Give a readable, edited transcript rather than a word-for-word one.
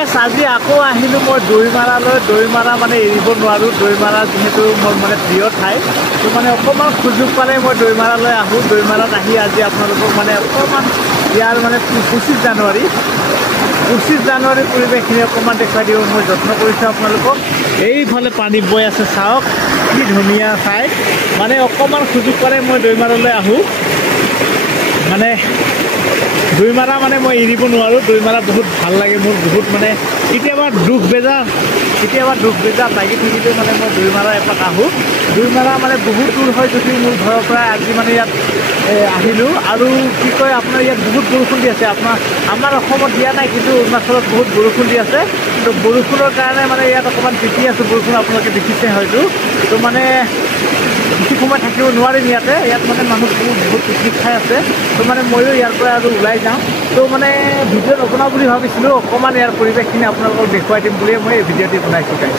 গাইছ আজি আকৌ আহিলোঁ মই দৈমাৰালৈ। দৈমাৰা মানে এৰিব নোৱাৰোঁ। দৈমাৰা যিহেতু মোৰ মানে প্ৰিয় ঠাই, তো মানে অকণমান সুযোগ পালে মই দৈমাৰালৈ আহোঁ। দৈমাৰাত আহি আজি আপোনালোকক মানে অকণমান ইয়াৰ মানে 25 জানুৱাৰীৰ পৰিৱেশখিনি অকণমান দেখুৱাই দিব মই যত্ন কৰিছোঁ আপোনালোকক। এইফালে পানী বৈ আছে, চাওক কি ধুনীয়া ঠাই। মানে অকণমান সুযোগ পালে মই দৈমাৰালৈ আহোঁ। মানে দৈমাৰা মানে মই এৰিব নোৱাৰোঁ। দৈমাৰা বহুত ভাল লাগে মোৰ, বহুত মানে কেতিয়াবা দুখ বেজাৰ লাগি থাকিলেও মানে মই দৈমাৰা এপাক আহোঁ। দৈমাৰা মানে বহুত দূৰ হয় যদিও মোৰ ঘৰৰ পৰা আজি মানে ইয়াত আহিলোঁ। আৰু কি কয় আপোনাৰ ইয়াত বহুত বৰষুণ দি আছে। আমাৰ অসমত দিয়া নাই, কিন্তু অৰুণাচলত বহুত বৰষুণ দি আছে। তো বৰষুণৰ কাৰণে মানে ইয়াত অকণমান তিতি আছোঁ। বৰষুণ আপোনালোকে দেখিছে হয়তো। তো মানে বেছি সময় থাকিব নোৱাৰিম ইয়াতে। ইয়াত মানে মানুহবোৰ বহুত পিকনিক খাই আছে। তো মানে ময়ো ইয়াৰ পৰা আৰু ওলাই যাওঁ। তো মানে ভিডিঅ' নবনাওঁ বুলি ভাবিছিলোঁ, অকণমান ইয়াৰ পৰিৱেশখিনি আপোনালোকক দেখুৱাই দিম বুলিয়ে মই এই ভিডিঅ'টি বনাইছোঁ গাইছ।